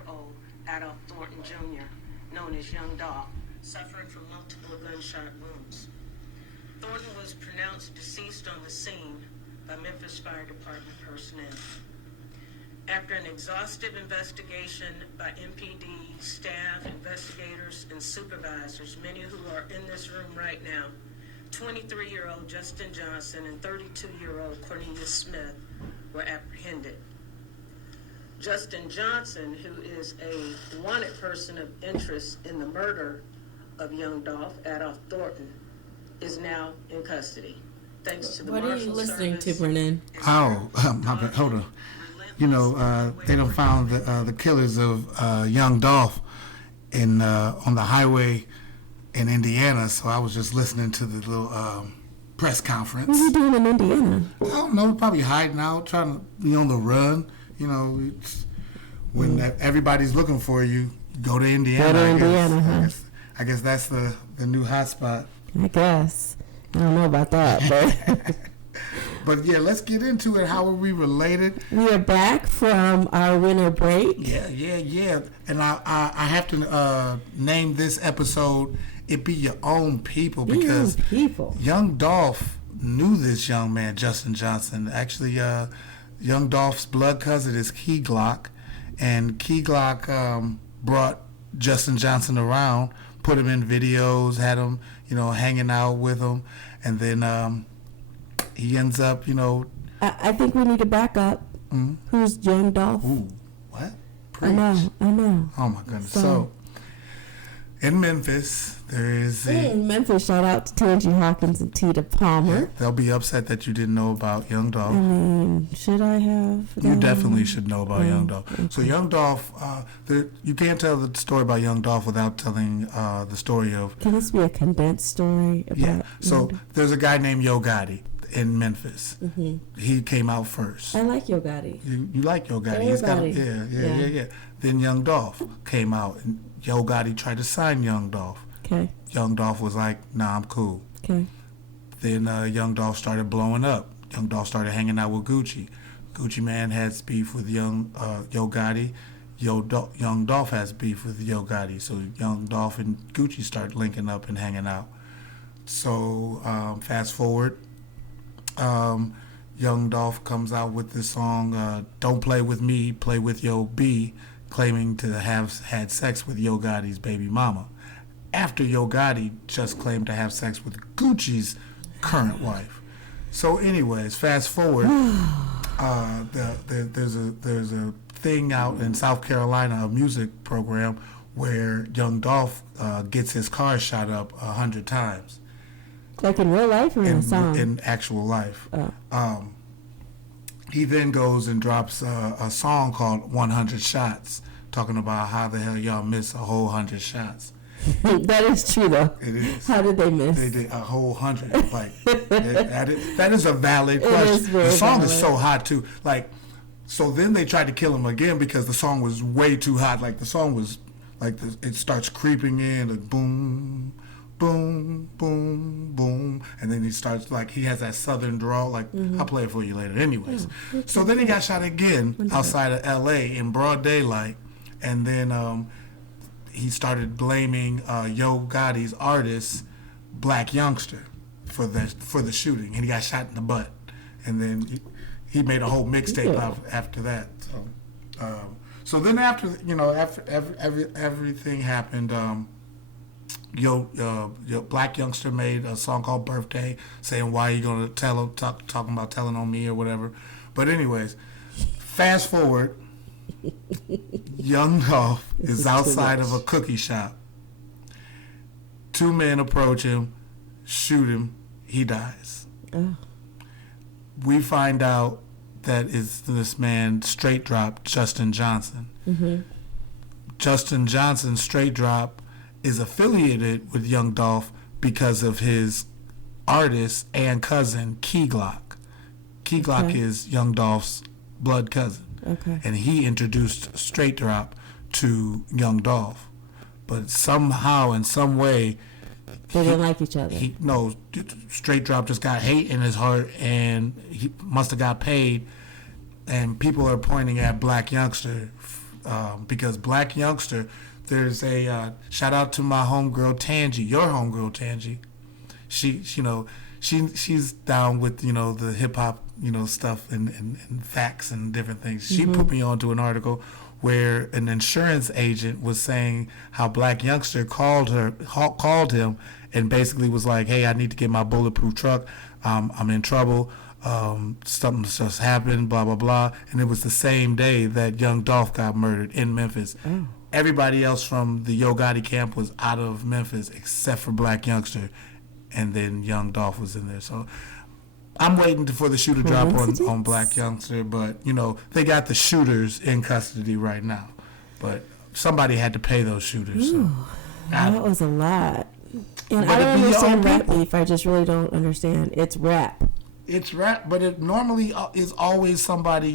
23-year-old Adolf Thornton Jr., known as Young Dolf, suffering from multiple gunshot wounds. Thornton was pronounced deceased on the scene by Memphis Fire Department personnel. After an exhaustive investigation by MPD staff, investigators, and supervisors, many who are in this room right now, 23-year-old Justin Johnson and 32-year-old Cornelius Smith were apprehended. Justin Johnson, who is a wanted person of interest in the murder of Young Dolf, Adolf Thornton, is now in custody. Thanks to the What Marshal are you listening Service. to, Brennen? Oh, hold on. You know, they done found the killers of Young Dolf in on the highway in Indiana. So I was just listening to the little press conference. What are you doing in Indiana? I don't know, probably hiding out, trying to be on the run. You know, it's, when everybody's looking for you, go to Indiana. Go to Indiana, huh? I guess that's the new hot spot. I guess. I don't know about that, but... But yeah, let's get into it. How are we related? We are back from our winter break. Yeah. And I have to name this episode "It Be Your Own People" because Young Dolf knew this young man, Justin Johnson. Actually, Young Dolph's blood cousin is Key Glock, and Key Glock brought Justin Johnson around, put him in videos, had him, hanging out with him, and then he ends up, I think we need to back up. Mm-hmm. Who's Young Dolf? Ooh, what? Preach. I know. Oh my goodness. So in Memphis, there is in Memphis, shout out to Tangi Hawkins and Tita Palmer. Yeah, they'll be upset that you didn't know about Young Dolf. I mean, should I have? You definitely should know about Young Dolf. Okay. So Young Dolf, you can't tell the story about Young Dolf without telling the story of... Can this be a condensed story? About So there's a guy named Yo Gotti in Memphis. Mm-hmm. He came out first. I like Yo Gotti. You like Yo Gotti. He's got yeah. Then Young Dolf came out, and Yo Gotti tried to sign Young Dolf. Okay. Young Dolf was like, nah, I'm cool. Okay. Then Young Dolf started blowing up. Young Dolf started hanging out with Gucci. Gucci Man has beef with Yo Gotti. Young Dolf has beef with Yo Gotti. So Young Dolf and Gucci start linking up and hanging out. So fast forward, Young Dolf comes out with this song, Don't Play With Me, Play With Yo B, claiming to have had sex with Yo Gotti's baby mama, after Yo Gotti just claimed to have sex with Gucci's current wife. So anyways, fast forward, there's a thing out in South Carolina, a music program, where Young Dolf gets his car shot up 100 times. Like in real life or in a song? In actual life. He then goes and drops a song called 100 Shots, talking about how the hell y'all miss a whole 100 shots. That is true, though. It is. How did they miss? They did a whole 100. Like that is a valid question. The song is so hot too. Like, so then they tried to kill him again because the song was way too hot. Like the song was like it starts creeping in, like boom, boom, boom, boom, and then he starts like he has that southern drawl. Like I'll play it for you later. Anyways, so then he got shot again outside of L.A. in broad daylight, and then he started blaming Yo Gotti's artist, Black Youngster, for the shooting, and he got shot in the butt, and then he made a whole mixtape out after that. So then after everything happened, Black Youngster made a song called Birthday, saying why you gonna talking about telling on me or whatever. But anyways, fast forward. Young Dolf is outside of a cookie shop. Two men approach him, shoot him, he dies. Oh. We find out that it's this man straight drop, Justin Johnson. Mm-hmm. Justin Johnson straight drop is affiliated with Young Dolf because of his artist and cousin, Key Glock. Key Glock is Young Dolf's blood cousin. Okay. And he introduced Straight Drop to Young Dolf. But somehow, in some way... They didn't like each other. Straight Drop just got hate in his heart, and he must have got paid. And people are pointing at Black Youngster because Black Youngster, there's a shout out to my homegirl Tangi, your homegirl Tangi. She's down with the hip hop stuff and facts and different things. She put me onto an article where an insurance agent was saying how Black Youngster called him and basically was like, hey, I need to get my bulletproof truck. I'm in trouble. Something just happened, blah, blah, blah. And it was the same day that Young Dolf got murdered in Memphis. Oh. Everybody else from the Yo Gotti camp was out of Memphis except for Black Youngster. And then Young Dolf was in there. So I'm waiting for the shoe to drop on Black Youngster, but they got the shooters in custody right now. But somebody had to pay those shooters. Ooh, that was a lot. And I don't understand rap beef. I just really don't understand. It's rap. It's rap, but it normally is always somebody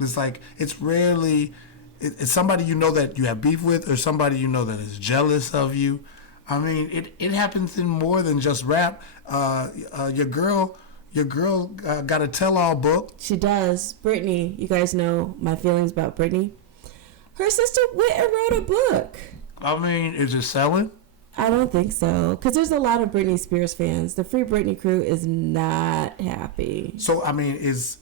It's like it's rarely it's somebody that you have beef with, or somebody that is jealous of you. I mean, it happens in more than just rap. Your girl got a tell-all book. She does. Brittney, you guys know my feelings about Brittney. Her sister went and wrote a book. I mean, is it selling? I don't think so, because there's a lot of Britney Spears fans. The Free Britney crew is not happy. So, I mean, is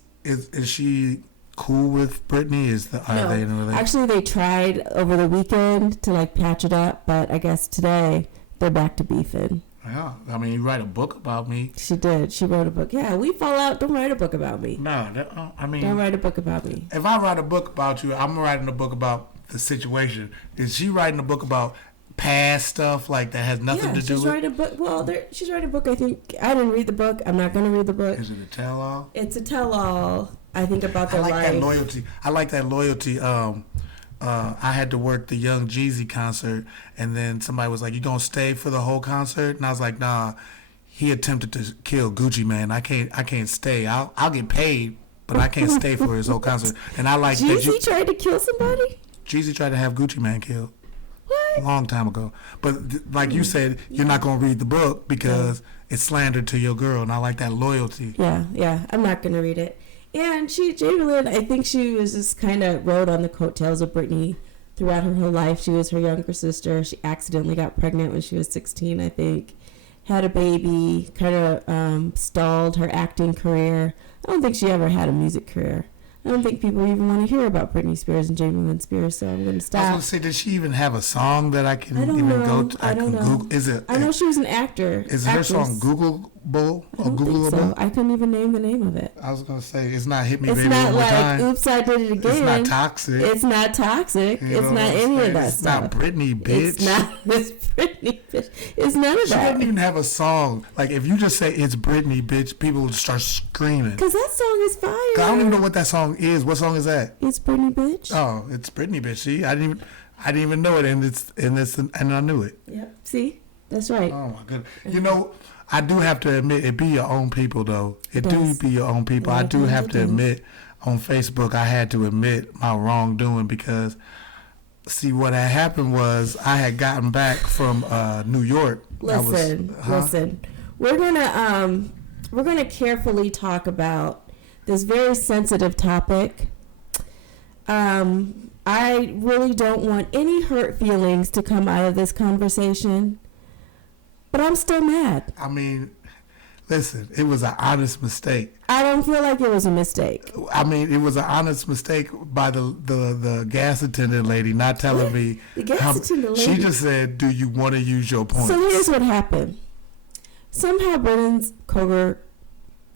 she cool with Brittney? No. Actually, they tried over the weekend to patch it up, but I guess today they're back to beefing. Yeah, I mean, you write a book about me. She did. She wrote a book. Yeah, we fall out. Don't write a book about me. No, don't write a book about me. If I write a book about you, I'm writing a book about the situation. Is she writing a book about past stuff that has nothing to do with? She's writing a book. Well, she's writing a book. I think I didn't read the book. I'm not going to read the book. Is it a tell-all? It's a tell-all. I think about their life. I like that loyalty. I had to work the Young Jeezy concert, and then somebody was like, "You gonna stay for the whole concert?" And I was like, "Nah." He attempted to kill Gucci Mane. I can't stay. I'll get paid, but I can't stay for his whole concert. And I like Jeezy that tried to kill somebody. Jeezy tried to have Gucci Mane killed. What? A long time ago. But like you said, you're not gonna read the book because it's slander to your girl, and I like that loyalty. Yeah. I'm not gonna read it. And Jamie, I think she was just kind of rode on the coattails of Brittney throughout her whole life. She was her younger sister. She accidentally got pregnant when she was 16, I think. Had a baby, kind of stalled her acting career. I don't think she ever had a music career. I don't think people even want to hear about Britney Spears and Jamie Lynn Spears, so I'm going to stop. I was going to say, did she even have a song that I can go to? I don't know. Google? Is it? I know she was an actor. Is her song Googleable or Googleable? So. I couldn't even name the name of it. I was going to say, it's not Hit Me Baby One More Time. Oops, I Did It Again. It's not Toxic. It's not Toxic. It's not any of that stuff. It's not Brittney, bitch. It's Brittney, bitch. It's none of that. She doesn't even have a song. If you just say it's Brittney, bitch, people will start screaming. Because that song is fire. I don't even know what that song is. What song is that? It's Brittney, bitch. Oh, it's Brittney, bitch. See, I didn't even know it, and I knew it. Yep. See, that's right. Oh my goodness. I do have to admit, it be your own people though. It do be your own people. I do have to admit, on Facebook, I had to admit my wrongdoing because, see, what had happened was I had gotten back from New York. Listen. We're gonna carefully talk about this very sensitive topic. I really don't want any hurt feelings to come out of this conversation, but I'm still mad. I mean, listen, it was an honest mistake. I don't feel like it was a mistake. I mean, it was an honest mistake by the gas attendant lady not telling me. The gas attendant lady? She just said, "Do you want to use your points?" So here's what happened. Somehow Brennen's Kroger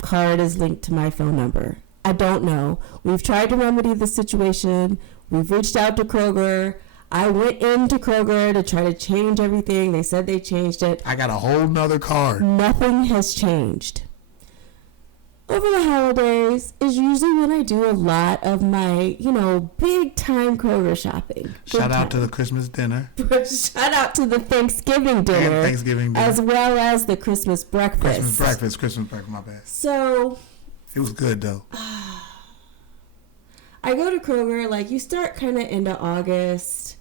card is linked to my phone number. I don't know. We've tried to remedy the situation. We've reached out to Kroger. I went into Kroger to try to change everything. They said they changed it. I got a whole nother card. Nothing has changed. Over the holidays is usually when I do a lot of my, big time Kroger shopping. Shout out to the Christmas dinner. Shout out to the Thanksgiving dinner. And Thanksgiving dinner. As well as the Christmas breakfast. Christmas breakfast, my bad. So. It was good though. I go to Kroger, you start kind of into August.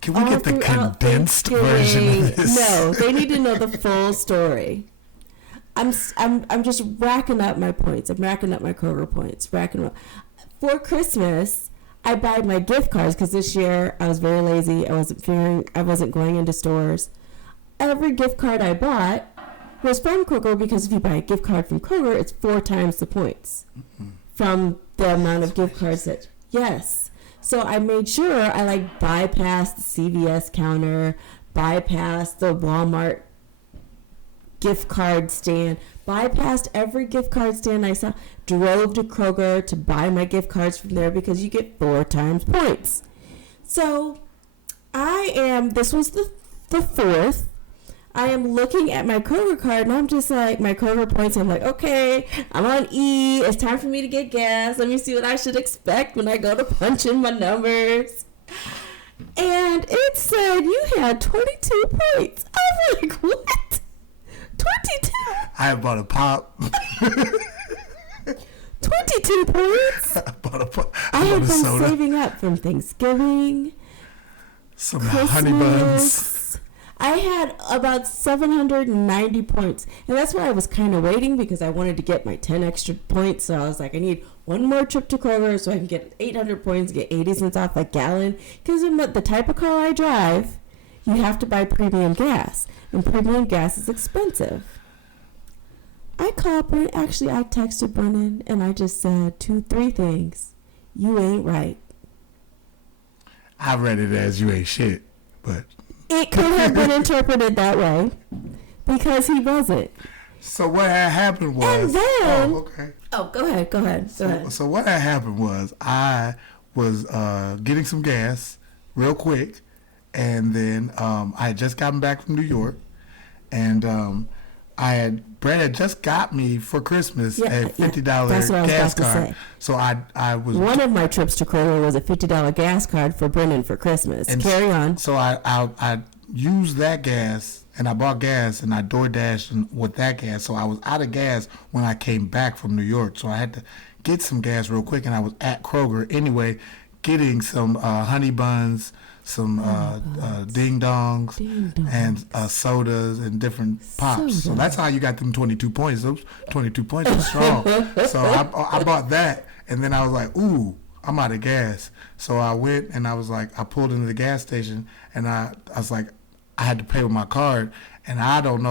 Can we get the condensed version of this? No, they need to know the full story. I'm just racking up my points. I'm racking up my Kroger points. For Christmas, I buy my gift cards because this year I was very lazy. I wasn't going into stores. Every gift card I bought was from Kroger because if you buy a gift card from Kroger, it's 4 times the points from the amount of gift cards that. Yes. So I made sure I bypassed the CVS counter, bypassed the Walmart gift card stand, bypassed every gift card stand I saw, drove to Kroger to buy my gift cards from there because you get 4 times points. So this was the 4th. I am looking at my Kroger card and I'm just like, my Kroger points, I'm like, okay, I'm on E. It's time for me to get gas. Let me see what I should expect when I go to punch in my numbers. And it said you had 22 points. I was like, what? 22? I bought a pop. 22 points? I bought a pop. I had been saving up from Thanksgiving, some Christmas. honey buns. I had about 790 points, and that's why I was kind of waiting because I wanted to get my 10 extra points. So I was like, I need one more trip to Kroger so I can get 800 points, get 80 cents off a gallon. Because in the type of car I drive, you have to buy premium gas, and premium gas is expensive. I called Brennen. Actually, I texted Brennen, and I just said 3 things. You ain't right. I read it as you ain't shit, but... It could have been interpreted that way because he wasn't. So what had happened was... And then... Oh, okay. Oh, go ahead. So what had happened was I was getting some gas real quick, and then I had just gotten back from New York, and Brett had just got me for Christmas a $50 gas card. So I was... One of my trips to Kroger was a $50 gas card for Brennen for Christmas. And carry on. So I used that gas, and I bought gas, and I DoorDashed with that gas. So I was out of gas when I came back from New York. So I had to get some gas real quick, and I was at Kroger anyway, getting some honey buns, some ding dongs, and sodas and different pops. So that's how you got them 22 points. Those 22 points are strong. So I bought that, and then I was like, ooh, I'm out of gas. So I went and I was like, I pulled into the gas station, and I was like, I had to pay with my card, and I don't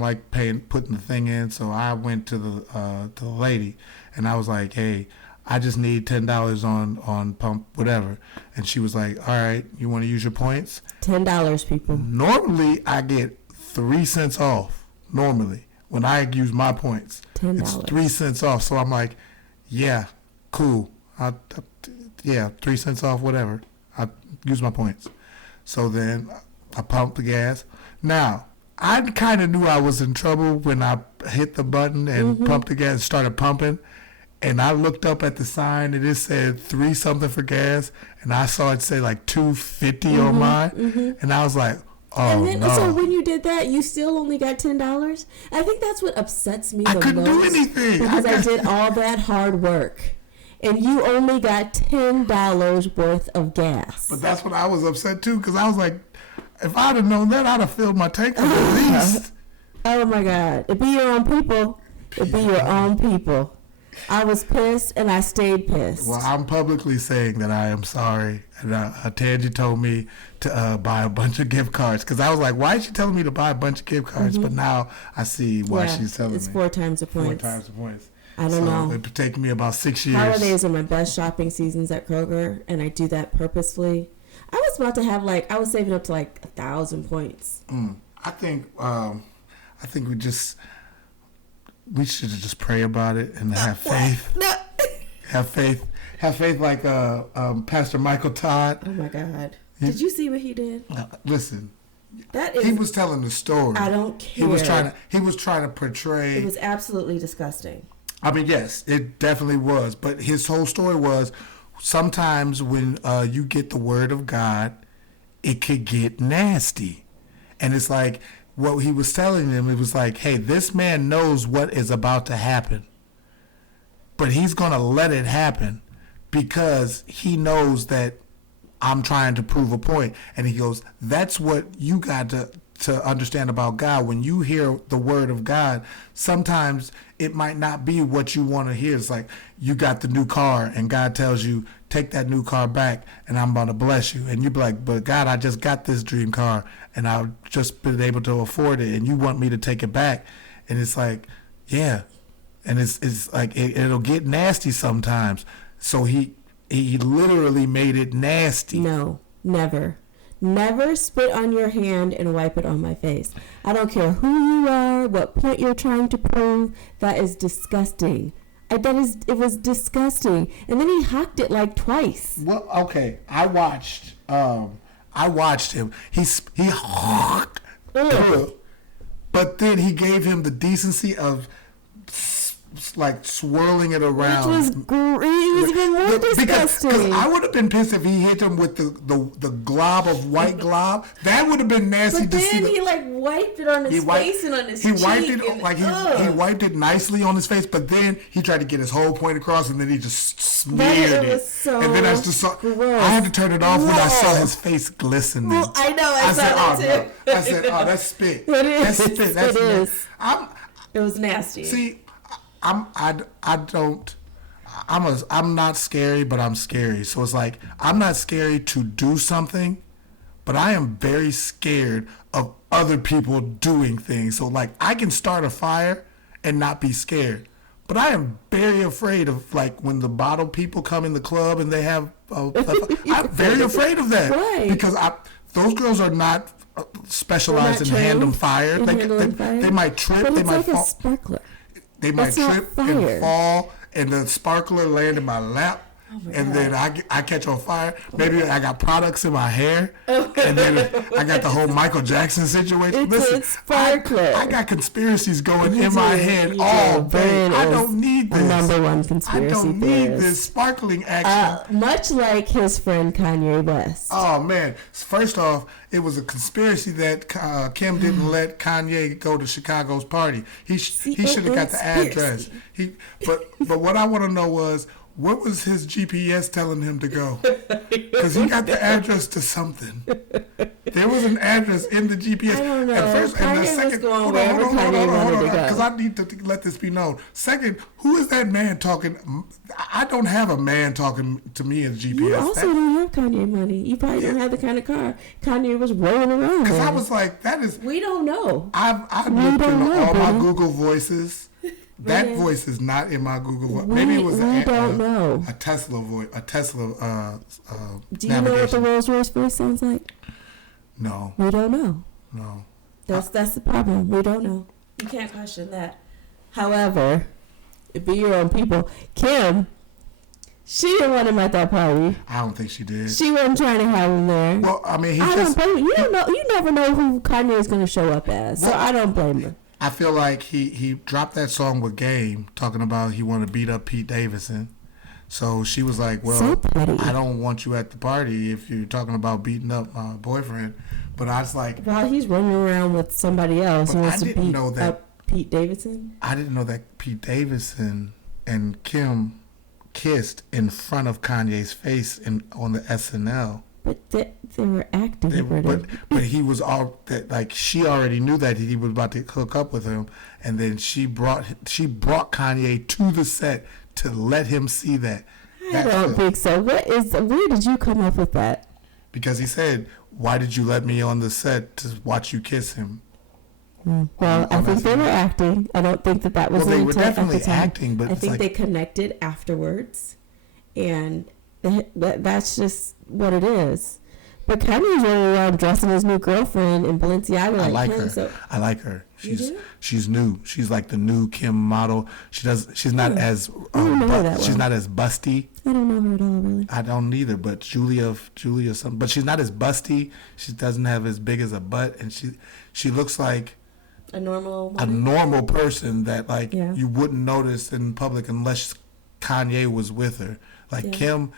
like putting the thing in. So I went to the lady, and I was like, hey, I just need $10 on pump whatever. And she was like, all right, you want to use your points? $10, people. Normally, I get 3 cents off. Normally, when I use my points, $10. It's 3 cents off. So I'm like, yeah, cool. 3 cents off, whatever. I use my points. So then I pumped the gas. Now, I kind of knew I was in trouble when I hit the button and pumped the gas and started pumping. And I looked up at the sign and it said 3 something for gas, and I saw it say like $2.50 on mine, and I was like, oh, and then, no. So when you did that, you still only got $10? I think that's what upsets me the most. I couldn't do anything. Because I did all that hard work, and you only got $10 worth of gas. But that's what I was upset too, because I was like, if I'd have known that, I'd have filled my tank up at least. Oh my God. It'd be your own people. It'd be your own people. I was pissed, and I stayed pissed. Well, I'm publicly saying that I am sorry. And Tangi told me to buy a bunch of gift cards, because I was like, why is she telling me to buy a bunch of gift cards? But now I see why she's telling me. It's 4 times the points. 4 times the points. I don't know. It took me about 6 years. Holidays are my best shopping seasons at Kroger, and I do that purposefully. I was about to have I was saving up to 1,000 points. I think we should just pray about it and have faith. Have faith like Pastor Michael Todd. Oh my God! Did you see what he did? Listen, he was telling the story. I don't care. He was trying to portray. It was absolutely disgusting. I mean, yes, it definitely was. But his whole story was, sometimes when you get the word of God, it could get nasty, and it's like. What he was telling them, it was like, hey, this man knows what is about to happen, but he's going to let it happen because he knows that I'm trying to prove a point. And he goes, that's what you got to understand about God. When you hear the word of God, sometimes it might not be what you want to hear. It's like you got the new car and God tells you, take that new car back and I'm going to bless you. And you be like, but God, I just got this dream car and I've just been able to afford it and you want me to take it back. And it's like, yeah. And it's like, it'll get nasty sometimes. So he literally made it nasty. No, never. Never spit on your hand and wipe it on my face. I don't care who you are, what point you're trying to prove. That is disgusting. It was disgusting. And then he hocked it like twice. Well, okay. I watched him. He hocked. But then he gave him the decency of like swirling it around. Which was even more disgusting. Because I would have been pissed if he hit him with the glob of white glob. That would have been nasty but to see. But then he like wiped it on his face and on his cheek. He wiped it nicely on his face, but then he tried to get his whole point across, and then he just smeared it. So and then I just saw. I had to turn it off when I saw his face glistening. Well, I know. I saw that too. No. I said, "Oh, that's spit. It is. That's spit. That's it spit." is. It was nasty. See. I'm not scary, but I'm scary. So it's like, I'm not scary to do something, but I am very scared of other people doing things. So like, I can start a fire and not be scared, but I am very afraid of like when the bottle people come in the club and they have, I'm very afraid of that. Why? Because those girls are not specialized in handling fire. They might trip, but they might like fall. A sparkler. They might trip and fall, and the sparkler land in my lap, and then I catch on fire. Maybe I got products in my hair, and then I got the whole Michael Jackson situation. It's sparkler. I got conspiracies going in my head all day. I don't need this. Number one conspiracy I don't need this sparkling action. Much like his friend Kanye West. Oh man! First off, it was a conspiracy that Kim didn't let Kanye go to Chicago's party. He should have got the address. But what I want to know was, what was his GPS telling him to go? Because he got the address to something. There was an address in the GPS. I don't know. At first, and the second, hold on, because I need to let this be known. Second, who is that man talking? I don't have a man talking to me in GPS. You also don't have Kanye money. You probably don't have the kind of car Kanye was rolling around. Because I was like, that is. We don't know. I've looked into all my Google voices. That voice is not in my Google voice. Maybe it was a Tesla voice, a Tesla Do you know what the Rolls Royce voice sounds like? No. We don't know. No. That's the problem. We don't know. You can't question that. However, be your own people. Kim, she didn't want him at that party. I don't think she did. She wasn't trying to have him there. Well, I mean, don't blame you. You don't know. You never know who Kanye is going to show up as. So I don't blame her. I feel like he dropped that song with Game talking about he wanted to beat up Pete Davidson. So she was like, well, I don't want you at the party if you're talking about beating up my boyfriend. But I was like... Well, he's running around with somebody else who wants to beat up Pete Davidson. I didn't know that Pete Davidson and Kim kissed in front of Kanye's face on the SNL. But they were acting. But he was all that, like, she already knew that he was about to hook up with him, and then she brought Kanye to the set to let him see that. I don't think so. Where did you come up with that? Because he said, "Why did you let me on the set to watch you kiss him?" Well, I think they were acting. I don't think that was. Well, they were definitely acting, but I think they connected afterwards, and that's just what it is. But Kanye's running around dressing his new girlfriend in Balenciaga. I like her. So. I like her. She's new. She's like the new Kim model. She's not as she's not as busty. I don't know her at all, really. I don't either. But Julia something. But she's not as busty. She doesn't have as big as a butt, and she looks like a normal person that you wouldn't notice in public unless Kanye was with her. Kim,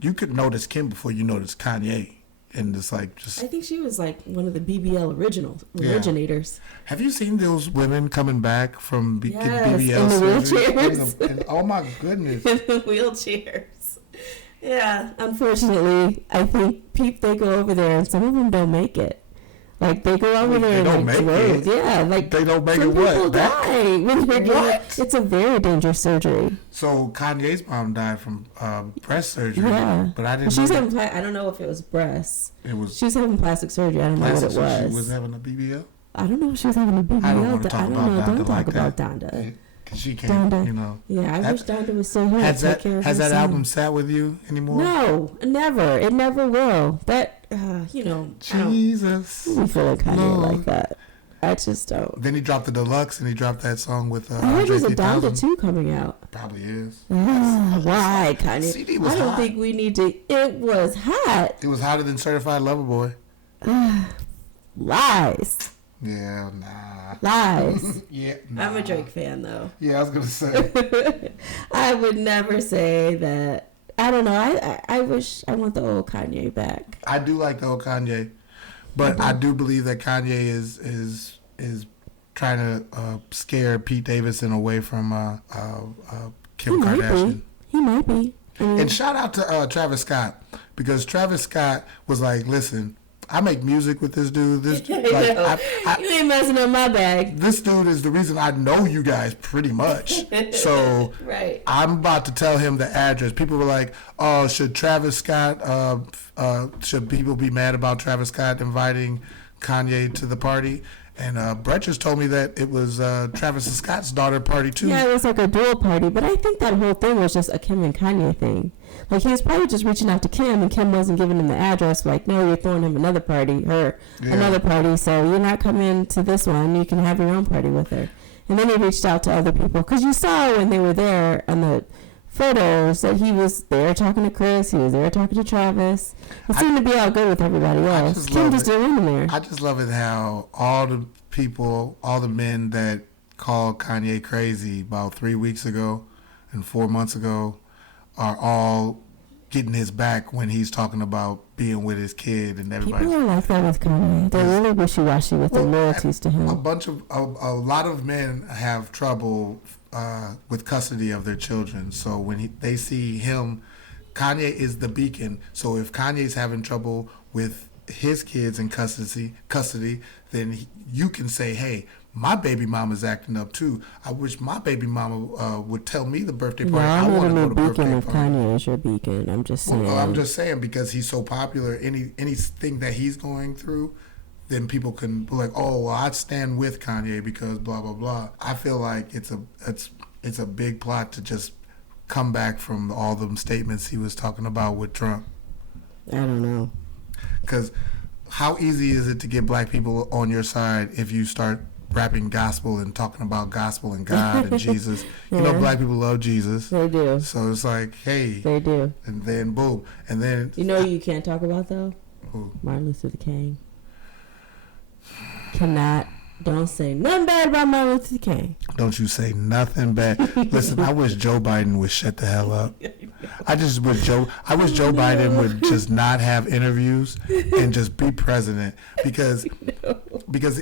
you could notice Kim before you notice Kanye. And it's I think she was like one of the BBL originators. Have you seen those women coming back from getting BBL in the surgery? wheelchairs? Oh my goodness! In the wheelchairs. Yeah, unfortunately, I think they go over there and some of them don't make it. Like, they go over there and like droves. Yeah, like they don't make some it what? people die when they're What? It's a very dangerous surgery. So Kanye's mom died from breast surgery. Yeah, but I didn't. She was having. I don't know if it was breasts. It was. She was having plastic surgery. I don't know what it was. She was having a BBL. I don't know if she was having a BBL. I don't want to talk about Donda. Don't talk like about that. Donda. Cause she can't. Donda. You know. Yeah, I wish Donda was still here. Has that album sat with you anymore? No, never. It never will. That Jesus. We feel like Kanye like that. I just don't. Then he dropped the deluxe and he dropped that song with. I heard there's a Donda 2 coming out. Probably is. Why, Kanye? CD was I don't hot. think we need to. It was hot. It was hotter than Certified Lover Boy. Lies. Yeah, nah. Lies. Yeah, nah. I'm a Drake fan, though. Yeah, I was gonna say. I would never say that. I don't know. I wish I want the old Kanye back. I do like the old Kanye, but I do believe that Kanye is trying to scare Pete Davidson away from Kim Kardashian. He might be. And shout out to Travis Scott, because Travis Scott was like, "Listen, I make music with this dude. This you ain't messing up my bag. This dude is the reason I know you guys pretty much. So right. I'm about to tell him the address." People were like, "Oh, should Travis Scott? Should people be mad about Travis Scott inviting Kanye to the party?" And Brett just told me that it was Travis Scott's daughter party too. Yeah, it was like a dual party, but I think that whole thing was just a Kim and Kanye thing. Like, he was probably just reaching out to Kim, and Kim wasn't giving him the address. Like, no, you're throwing him another party, another party, so you're not coming to this one. You can have your own party with her. And then he reached out to other people, because you saw when they were there on the photos that he was there talking to Chris, he was there talking to Travis. He seemed to be all good with everybody else. Kim just didn't want him there. I just love it how all the people, all the men that called Kanye crazy about 3 weeks ago and 4 months ago are all getting his back when he's talking about being with his kid and everybody. People are like that with Kanye. They're really wishy-washy with their loyalties to him. A lot of men have trouble with custody of their children. So when they see him, Kanye is the beacon. So if Kanye's having trouble with his kids in custody, then you can say, "Hey, my baby mama's acting up too. I wish my baby mama would tell me the birthday party. I want to go to the birthday party." Kanye is your beacon. I'm just saying. Well, I'm just saying, because he's so popular. Anything that he's going through, then people can be like, "Oh, well, I'd stand with Kanye because blah blah blah." I feel like it's a big plot to just come back from all the statements he was talking about with Trump. I don't know. Because how easy is it to get black people on your side if you start rapping gospel and talking about gospel and God and Jesus? You know, black people love Jesus. They do. So it's like, hey. They do. And then boom. And then. You know who you can't talk about, though? Who? Martin Luther King. Cannot. Don't say nothing bad about Martin Luther King. Don't you say nothing bad. Listen, I wish Joe Biden would shut the hell up. I wish Joe Biden would just not have interviews and just be president, because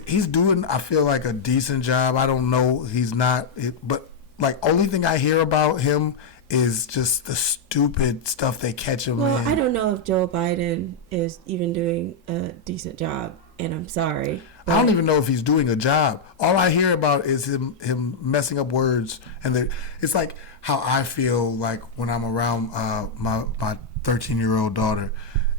he's doing, I feel like, a decent job. I don't know, he's not, but like, only thing I hear about him is just the stupid stuff they catch him in. Well, I don't know if Joe Biden is even doing a decent job, and I'm sorry. I don't even know if he's doing a job. All I hear about is him messing up words, and it's like how I feel like when I'm around my 13-year-old daughter,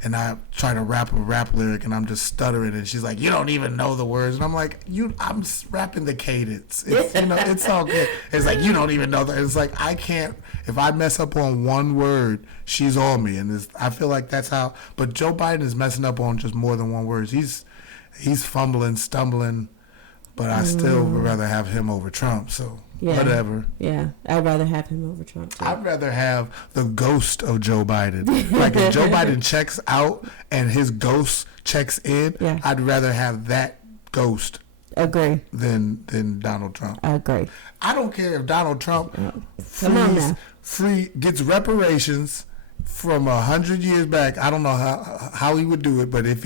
and I try to rap a rap lyric, and I'm just stuttering, and she's like, "You don't even know the words," and I'm like, I'm rapping the cadence. It's all good. It's like, you don't even know that. It's like, I can't. If I mess up on one word, she's on me, and I feel like that's how. But Joe Biden is messing up on just more than one word. He's fumbling, stumbling, but I still would rather have him over Trump, so whatever. Yeah, I'd rather have him over Trump, too. I'd rather have the ghost of Joe Biden. Like, if Joe Biden checks out and his ghost checks in, I'd rather have that ghost Agree. than Donald Trump. I agree. I don't care if Donald Trump gets reparations from 100 years back. I don't know how he would do it, but if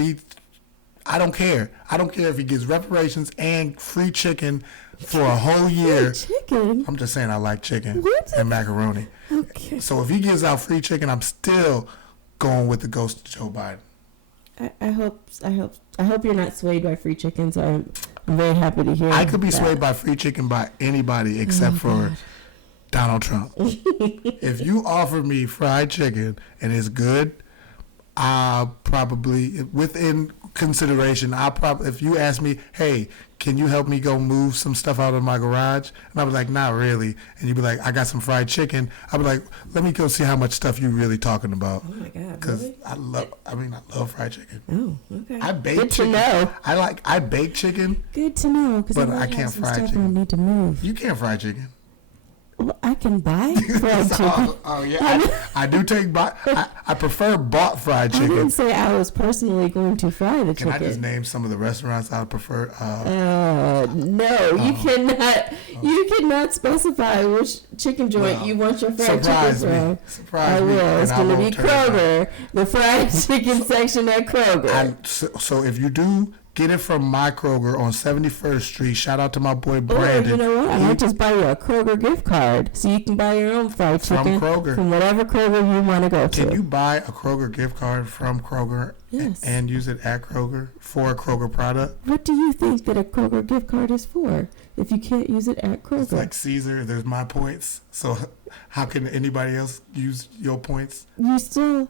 I don't care. I don't care if he gets reparations and free chicken for a whole year. Free chicken? I'm just saying I like chicken What? and macaroni. Okay. So if he gives out free chicken, I'm still going with the ghost of Joe Biden. I hope you're not swayed by free chicken. So I'm very happy to hear. I could be swayed by free chicken by anybody except for Donald Trump. If you offer me fried chicken and it's good, I'll probably, within consideration, if you ask me, hey, can you help me go move some stuff out of my garage? And I'll be like, not really. And you'd be like, I got some fried chicken. I'll be like, let me go see how much stuff you really talking about. Oh my God, because really? I love fried chicken. Oh, okay. I bake Good chicken. to know. I bake chicken. Good to know, because But I can't fry chicken. I need to move. You can't fry chicken. Well, I can buy fried chicken. Oh yeah, I do take I prefer bought fried I didn't chicken. say I was personally going to fry the chicken. Can I just name some of the restaurants I would prefer? No, you cannot. You cannot specify which chicken joint you want your fried chicken from. Surprise me. It's going to be Kroger, the fried chicken section at Kroger. So if you do get it from my Kroger on 71st Street, shout out to my boy Brandon. Or you know what? I might just buy you a Kroger gift card so you can buy your own fried chicken from Kroger. From whatever Kroger you want to go to. Can you buy a Kroger gift card from Kroger and use it at Kroger for a Kroger product? What do you think that a Kroger gift card is for if you can't use it at Kroger? It's like Caesar, there's my points. So how can anybody else use your points? You still...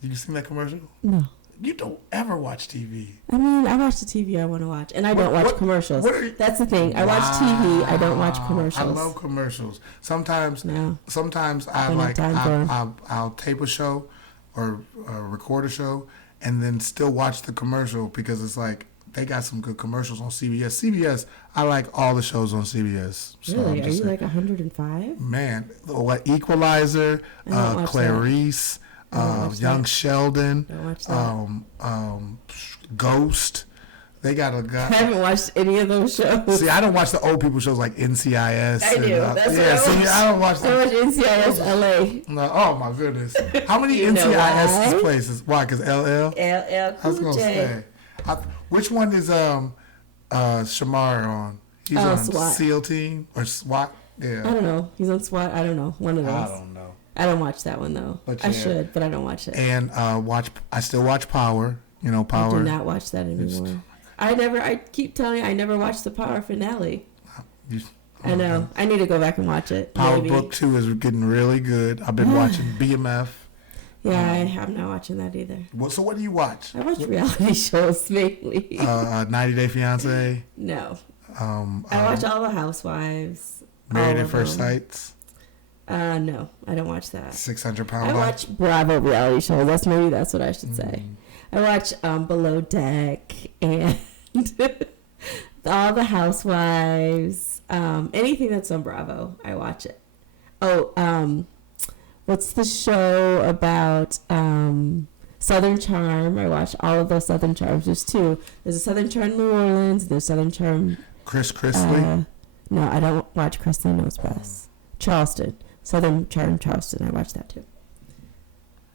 You seen that commercial? No. You don't ever watch TV. I mean, I watch the TV I want to watch, and I don't watch commercials. That's the thing. I watch TV. I don't watch commercials. I love commercials. Sometimes I'll tape a show or record a show and then still watch the commercial because it's like they got some good commercials on CBS. CBS, I like all the shows on CBS. So really? Are you like 105? Man, what Equalizer, Clarice. Young Sheldon, Ghost. They got a guy. I haven't watched any of those shows. See, I don't watch the old people shows like NCIS. I do. That's what I watch. I don't watch. I watch NCIS LA. No, oh my goodness! How many NCIS places? Why? Because LL. LL. I was gonna say. Which one is Shamar on? He's on SWAT. SEAL Team or SWAT. Yeah. I don't know. He's on SWAT. I don't know. One of those. I don't know. I don't watch that one though. But I should, but I don't watch it. And I still watch Power. You know Power. I do not watch that anymore. I keep telling you, I never watched the Power finale. I know. I need to go back and watch it. Power Book 2 is getting really good. I've been watching BMF. Yeah, I'm not watching that either. So what do you watch? I watch reality shows mainly. 90 Day Fiance? No. I watch all the Housewives. Married at First Sight? No, I don't watch that. 600 Pound I watch Bravo reality shows. That's what I should say. I watch Below Deck and all the Housewives. Anything that's on Bravo, I watch it. Oh, what's the show about Southern Charm? I watch all of those Southern Charms. There's two. There's a Southern Charm New Orleans. There's Southern Charm. Chris Chrisley? No, I don't watch Chrisley Knows Best. Charleston. Southern Charm Charleston. I watch that too.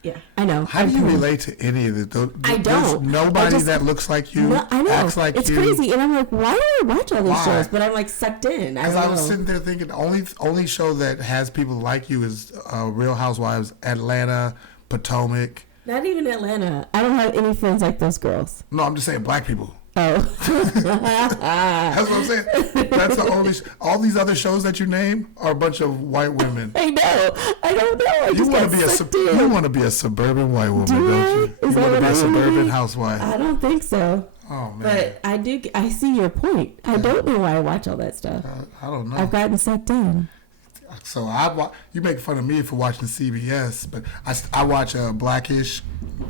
Yeah, I know. How do you relate to any of it? I don't. There's nobody that looks like you, I know. acts like it's you. It's crazy. And I'm like, why do I watch all these shows? But I'm like sucked in. Because I was sitting there thinking, only show that has people like you is Real Housewives, Atlanta, Potomac. Not even Atlanta. I don't have any friends like those girls. No, I'm just saying black people. Oh. That's what I'm saying. That's the only. All these other shows that you name are a bunch of white women. I know. I don't know. You want to be a suburban white woman, don't you? You want to be a suburban housewife. I don't think so. Oh man. But I do. I see your point. I don't know why I watch all that stuff. I don't know. I've gotten sucked in. So you make fun of me for watching CBS, but I watch Blackish,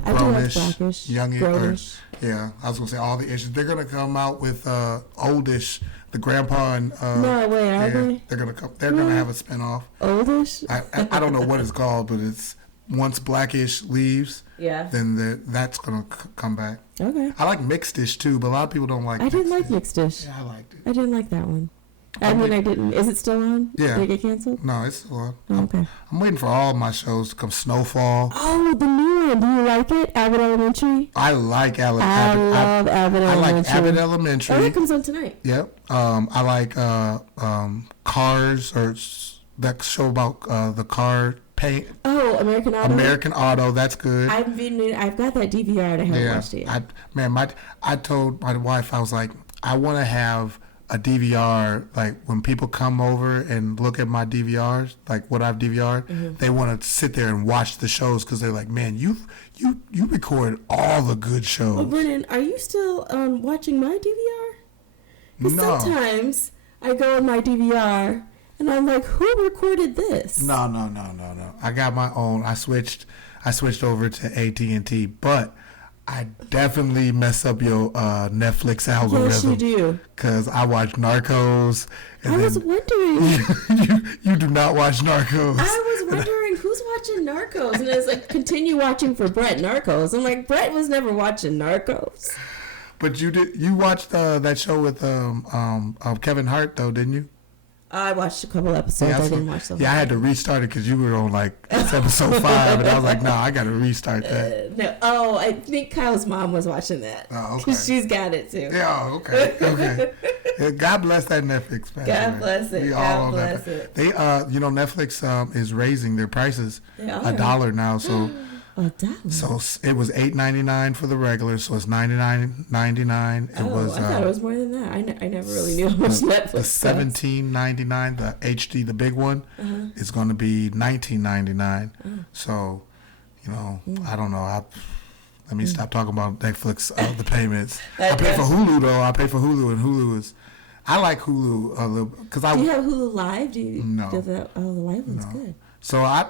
Grownish, Youngish. Yeah, I was gonna say all the issues. They're gonna come out with Oldish, the grandpa and. No way, are they? They're gonna come. They're gonna have a spinoff. Oldish. I don't know what it's called, but it's once Blackish leaves. Yeah. Then that's gonna come back. Okay. I like Mixed-ish too, but a lot of people don't like. I didn't like Mixed-ish. Yeah, I liked it. I didn't like that one. I didn't. Is it still on? Yeah. Did it get canceled? No, it's still on. Oh, okay. I'm waiting for all of my shows to come. Snowfall. Oh, the new one. Do you like it? Abbott Elementary? I like I love Abbott Elementary. I like Abbott Elementary. Oh, it comes on tonight. Yep. I like Cars, or that show about the car paint. Oh, Oh, American Auto. American Auto, that's good. I've got that DVR and I haven't watched it yet. I told my wife, I was like, I want to have a DVR, like when people come over and look at my DVRs, like what I've DVR'd, they want to sit there and watch the shows because they're like, man, you record all the good shows. Well, Brennen, are you still watching my DVR? Because No. sometimes I go in my DVR and I'm like, who recorded this? No. I got my own. I switched over to AT&T, but I definitely mess up your Netflix algorithm. Yes, you do. Because I watch Narcos. And I was wondering. You do not watch Narcos. I was wondering who's watching Narcos, and it's like continue watching for Brett Narcos. I'm like, Brett was never watching Narcos. But you did. You watched that show with Kevin Hart though, didn't you? I watched a couple episodes. I didn't watch the whole I had to restart it because you were on like episode 5, and I was like, no, I got to restart that. No, I think Kyle's mom was watching that. Oh, okay. She's got it too. Yeah, okay. Yeah, God bless that Netflix. Man. God bless it. God bless it. They, Netflix is raising their prices $1 now, so. $1. So it was $8.99 for the regular, so it's $99.99. I thought it was more than that. I never really knew how much Netflix The $17.99, the HD, the big one, is going to be $19.99. So, I don't know. Let me stop talking about Netflix, the payments. I pay for Hulu though. I pay for Hulu, and Hulu is. I like Hulu because Do you have Hulu Live? Do you? No. The Live one's good. So I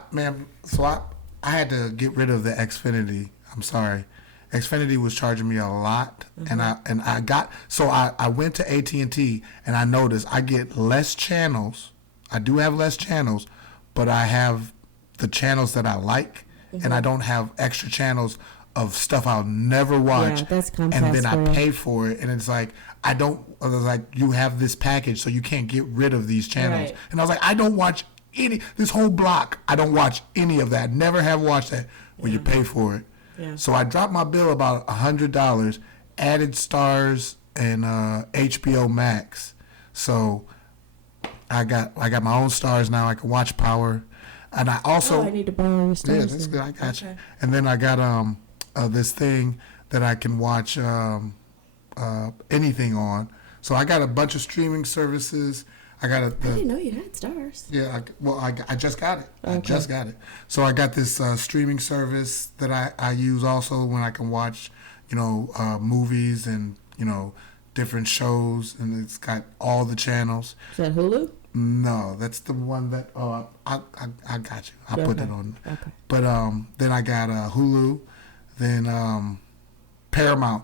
had to get rid of the Xfinity. I'm sorry. Xfinity was charging me a lot, and I went to AT&T, and I noticed I get less channels. I do have less channels, but I have the channels that I like, and I don't have extra channels of stuff I'll never watch. Yeah, that's Comcast. And then I pay for it, and it's like you have this package, so you can't get rid of these channels. Right. And I was like, I don't watch this whole block. I don't watch any of that. Never have watched that. When you pay for it. Yeah. So I dropped my bill about $100, added Stars and HBO Max. So I got my own Stars now. I can watch Power, and I also I need to borrow your Stars. Yeah, that's good. I got you. And then I got this thing that I can watch anything on. So I got a bunch of streaming services. I didn't know you had Stars. Yeah, I just got it. Okay. I just got it. So I got this streaming service that I use also when I can watch, movies and, different shows, and it's got all the channels. Is that Hulu? No, that's the one that, I got you. I put it on. Okay. But then I got Hulu, then Paramount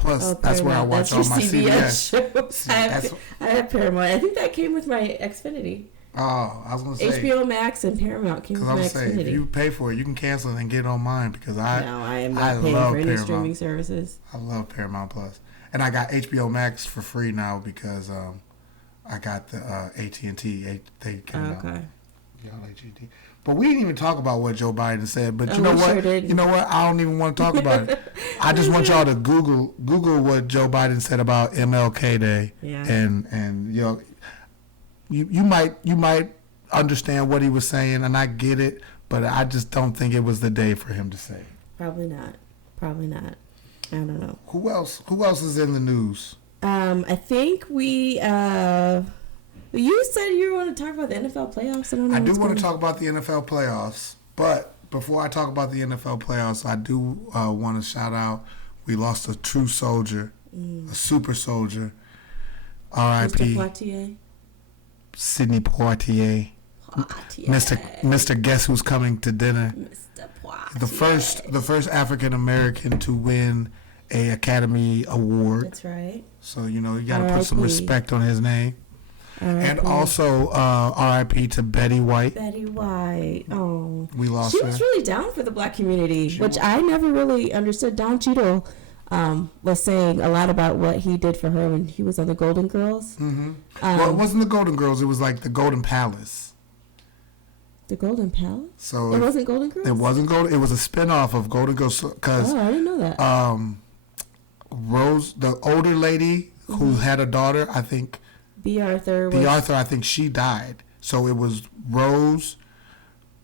Plus. That's where I watch all my CBS shows. I have Paramount. I think that came with my Xfinity. Oh, I was gonna say HBO Max and Paramount came with my Xfinity. If you pay for it, you can cancel it and get it on mine because I am not paying for any streaming services. I love Paramount Plus, and I got HBO Max for free now because I got the AT&T. They came out. Okay. Yeah, AT&T. But we didn't even talk about what Joe Biden said. But you know what? Sure you know what? I don't even want to talk about it. I just want y'all to Google what Joe Biden said about MLK Day. Yeah. And you might understand what he was saying, and I get it, but I just don't think it was the day for him to say it. Probably not. I don't know. Who else is in the news? I think we. You said you want to talk about the NFL playoffs. I do want to talk about the NFL playoffs, but before I talk about the NFL playoffs, I do want to shout out. We lost a true soldier, a super soldier. R.I.P. Sidney Poitier. Mr. Guess Who's Coming to Dinner. Mr. Poitier. The first African American to win a Academy Award. That's right. So you got to put some respect on his name. And also R.I.P. to Betty White. Betty White. Oh. We lost her. She was really down for the black community, which I never really understood. Don Cheadle was saying a lot about what he did for her when he was on the Golden Girls. Mm-hmm. Well, it wasn't the Golden Girls. It was like the Golden Palace. The Golden Palace? So it wasn't Golden Girls? It wasn't Golden. It was a spinoff of Golden Girls. Cause, I didn't know that. Rose, the older lady who had a daughter, I think... B. Arthur, I think she died. So it was Rose,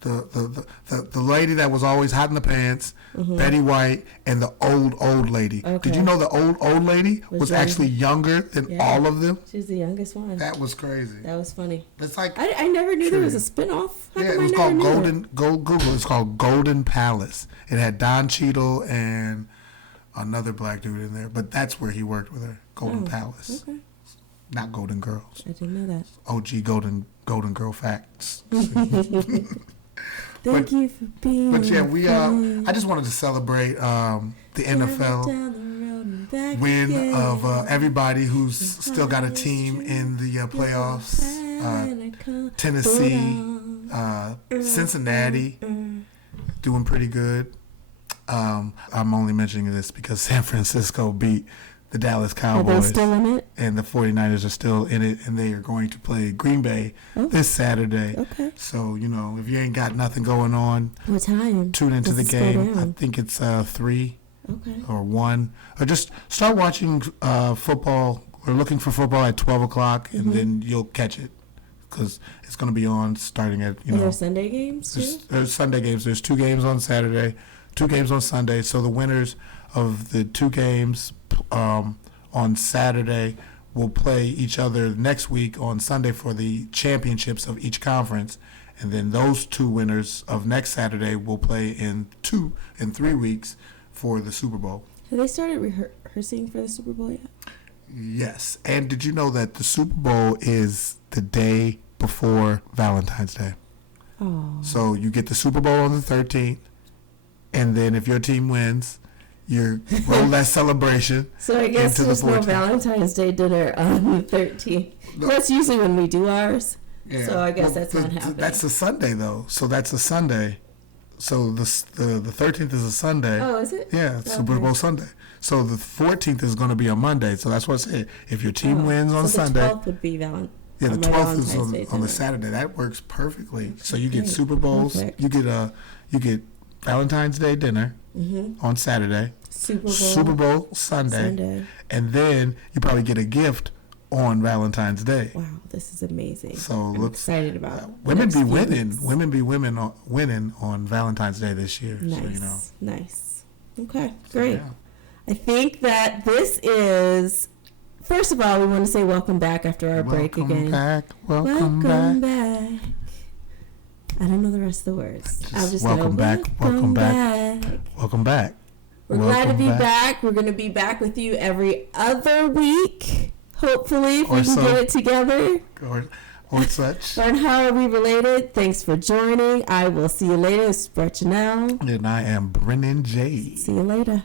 the lady that was always hot in the pants, Betty White, and the old lady. Okay. Did you know the old lady was actually younger than all of them? She's the youngest one. That was crazy. That was funny. It's like I never knew there was a spinoff. Yeah, it was called Google. It's called Golden Palace. It had Don Cheadle and another black dude in there, but that's where he worked with her. Golden Palace. Okay. Not Golden Girls. I didn't know that. OG Golden Girl facts. Thank you for being. But yeah, I just wanted to celebrate the NFL win of everybody who's still got a team in the playoffs. Tennessee, Cincinnati, doing pretty good. I'm only mentioning this because San Francisco beat the Dallas Cowboys. Are they still in it? And the 49ers are still in it, and they are going to play Green Bay this Saturday. Okay. So, if you ain't got nothing going on, what time? Tune into the game. I think it's 3 or 1. Or just start watching football or looking for football at 12 o'clock, and then you'll catch it because it's going to be on starting at, Are there Sunday games too? There's Sunday games. There's 2 games on Saturday, 2 games on Sunday. So the winners of the 2 games on Saturday will play each other next week on Sunday for the championships of each conference, and then those 2 winners of next Saturday will play in 3 weeks for the Super Bowl. Have they started rehearsing for the Super Bowl yet? Yes, and did you know that the Super Bowl is the day before Valentine's Day? Oh. So you get the Super Bowl on the 13th, and then if your team wins, you roll that celebration. So I guess there's no Valentine's Day dinner on the 13th. No. That's usually when we do ours. Yeah. So I guess that's not happening. That's a Sunday though. So that's a Sunday. So the 13th is a Sunday. Oh, is it? Yeah, okay. Super Bowl Sunday. So the 14th is going to be a Monday. So that's what I said. If your team wins on Sunday, the 12th would be Valentine's. Yeah, the 12th is on the Saturday. That works perfectly. So you get Super Bowls. Perfect. You get Valentine's Day dinner on Saturday. Super Bowl Sunday. And then you probably get a gift on Valentine's Day. Wow, this is amazing. So I'm excited about it. Women be winning. Women be winning on Valentine's Day this year. Nice. So, Nice. Okay, great. Yeah. I think that this is. First of all, we want to say welcome back after our break again. Welcome back. I don't know the rest of the words. I'm just welcome back. Welcome back. Welcome back. We're glad to be back. We're going to be back with you every other week. Hopefully, if we can get it together. Or such. Learn how are we related. Thanks for joining. I will see you later. It's Brittney. And I am Brennen J. See you later.